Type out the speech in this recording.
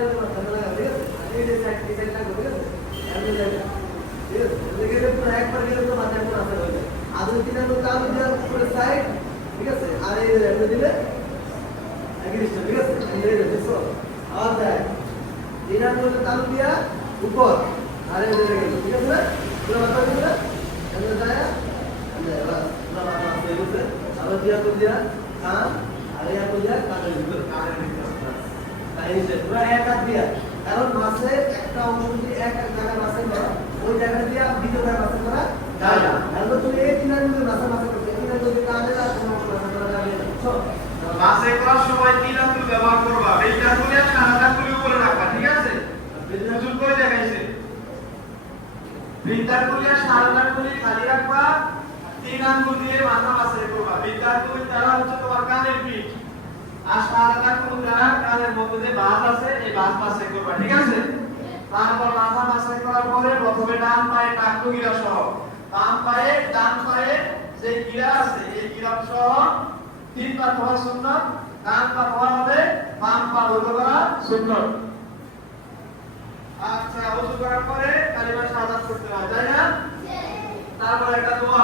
এই যে মাথাটা লাগা, ঠিক আছে? এই যে সাইড লাগবে, ঠিক আছে? এই যে ঠিক আছে? এদিকে পুরো একবার গেলে তো মাথায় পুরো আসা হয়ে যায়। আর যদি 3 আঙ্গুল চালু দিয়ে পুরো সাইড, ঠিক আছে? আর এই যে এমনি দিলে এগিয়ে ঠিক আছে? এই যে দেখছো? আবার দেখ। 3 আঙ্গুল চালু দিয়া উপর আর এই যে গেল, ঠিক আছে? পুরো মাথা দিলে এমনি যায়, এমনি বাস পুরো মাথা হয়ে গেছে। আবার দিয়া কান আর ইয়া দিয়া কানের ভিতর তাই সে পুরো এক হাত দিয়া, কারণ মাসে একটা অংশ যদি এক জায়গায় মাসে করা, ওই জায়গা দিয়ে দ্বিতীয় জায়গায় মাসে করা যায় না। তাহলে তুমি এই 3 আঙ্গুল মাসে করতে, 3 আঙ্গুল যদি কানে না কোনো মাসে করা যাবে না। মাসে করার সময় 3 আঙ্গুল ব্যবহার করবা, এই আঙ্গুল আর সারা আঙ্গুল উপরে রাখবা, ঠিক আছে? নজর করে দেখাইছে। বৃদ্ধার আঙ্গুল আর সারা আঙ্গুল খালি রাখবা, 3 আঙ্গুল দিয়ে মাথা মাসে করবা। বৃদ্ধার আঙ্গুল দ্বারা হচ্ছে তোমার কানের পিঠ, আর সারা আঙ্গুল দ্বারা কানের মধ্যে যে বাস আছে এই বাস মাসে করবা, ঠিক আছে? তারপর মাথা মাসে করার পরে প্রথমে ডান পায়ে টাকনু গিরা সহ, ডান পায়ে যে গিরা আছে এই গিরা সহ 3 বার ধোয়া সুন্নাত, ডান পা ধোয়া হবে, বাম পা উল্টো করা সুন্নাত। আচ্ছা, ওযু করার পরে কালিমা শাহাদাত করতে হয়, তাই না? তারপর একটা দোয়া